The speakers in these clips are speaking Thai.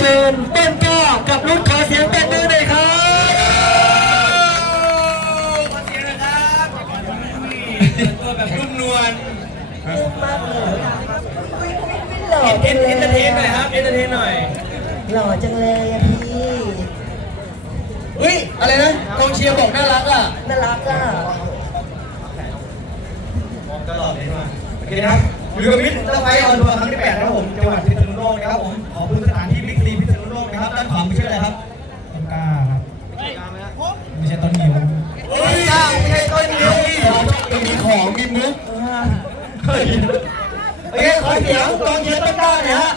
ชิญต้นก้ากับลูกขาเสียงเต้นด้วยครับขอเสียงนะครับเปิดตัวแบบุ่มนวลรุ่มมากเลยเอ็นเอนเอนเอ็นหน่อยครับเอ็นเอ็นหน่อย หล่อจังเลยพี่อุ้ยอะไรนะกองเชียร์บอกน่ารักอ่ะ น่ารักอ่ะมองตลอดเลยมาโอเคครับอยู่กับมิตรตะไคร้ออนทัวร์ครั้งที่8ครับผมจังหวัดพิษณุโลกนะครับผม ขอบคุณ้นนิ้วเฮ้ยยังไม่ใช่ต้นนิ้วมีของกินมั้ยเฮ้ยโอเคขอเสียงตอนเย็นต้นกล้าเนี่ยฮะ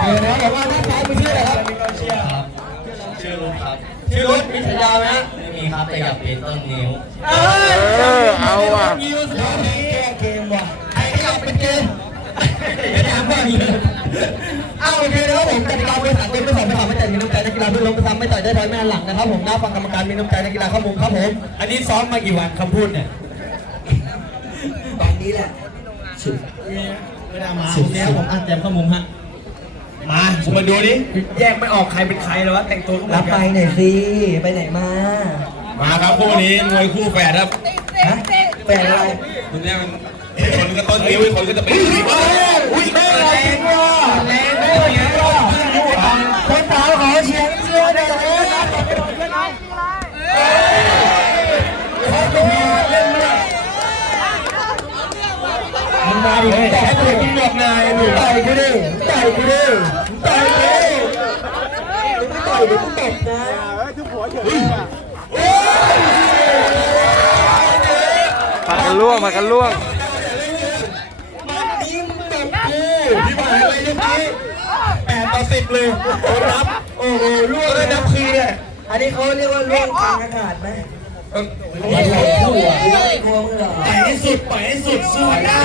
เฮ้ยเดี๋ยวแต่ว่าท่านท้ายเป็นชื่อเลยครับไม่เชื่อครับชื่อรุ่งครับชื่อรุ่งมิสยาไหมฮะไม่มีครับแต่อยากเป็นต้นนิ้วเออเอาทําไม่ต่อยได้ร้อยแม่หลังนะครับผมน้าฟังกรรมการมีน้ำใจในกีฬาข้อมูลครับผมอันนี้ซ้อมมากี่วันคำพูดเนี่ยตอนนี้แหละสุดไม่ได้มาแล้วผมอัดเต็มข้อมูลฮะมาผมมาดูนี้แยกไม่ออกใครเป็นใครเลยวะแต่งตัวรับไปไหนซีไปไหนมามาครับคู่นี้มวยคู่แฝดครับแฝดอะไรคุแม่นคนก็ต้นนิ้วคนก็จะเป็นอุ้ยแม่แรงว่ะอกนายหนูไปกูดิไปกูดิไปกูไปกูตบนะมากันล่วงมไปันล่วงไาดิ้งตบกูที่บ้านเลยทีแปดต่อสิบเลยรับโอ้โหล่วงเลยนับคีเนี่ยอันนี้เขาเรียกว่าล่วงทางอากาศไหมไปที่สุดไปที่สุดสู้ได้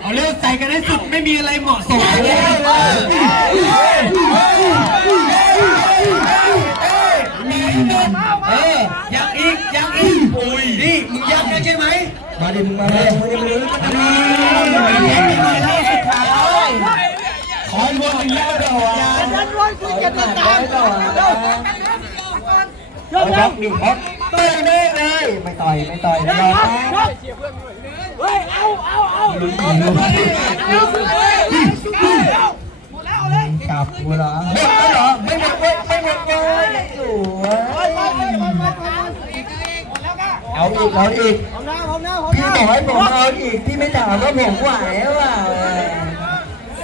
เอาเลือกใส่กันให้สุดไม่มีอะไรเหมาะสมเลยมีเออยากอีกอยากอีกโอ้ยดิ่มึงยากใช่ไหมมาดิมึงมาเลยมึงมาเลยก็ทำไมไม่ได้ไม่ได้สุดท้ายขอยอมยาดอยฉันร้อยคุณจะตายต่อเดี๋ยวครับหนึ่งครมบต่อยเลยไม่ต่อยไม่ต่อยนะครับเฮ้ยเอาเอาเอาเอาเอาเอาเอาเอาหมดแล้วเลยกลับเวลาไม่หมดเหรอไม่หมดเลยไม่หมดเลยโอ้ยไปไปไปไปเอาอีกเอาอีกพี่หน่อยบอกเอาอีกที่ไม่ถามก็ผมไหวแล้วอ่ะ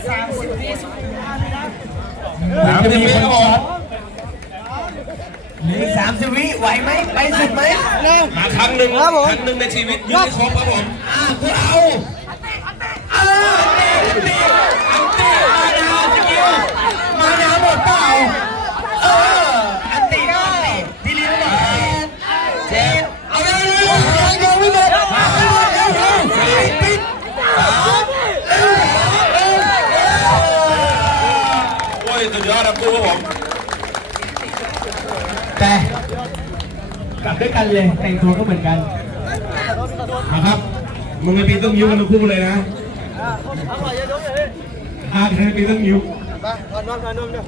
สามสิบปีสุดท้ายนะถามยังไม่ออกามสิวิไหวไหมไปสุดไหมมาครั้งหนึ่งครับผมครั้งหนึ่งในชีวิตยอดครบครับผมอ่าพื่อเอาอันต้อันต้อันต้อันน้อันเต้อันน้อันเเต้อัเอออันต้อันต้อันเต้ออันเเต้อันต้ออ้อเต้อันเต้อันเอักลับด้วยกันเลยแต่งตัวก็เหมือนกันนะครับมึงไอปีต้องยิ้มกันทคู่เลยนะอ่าเธอปีต้องยิ้มไปนอนนอนนอน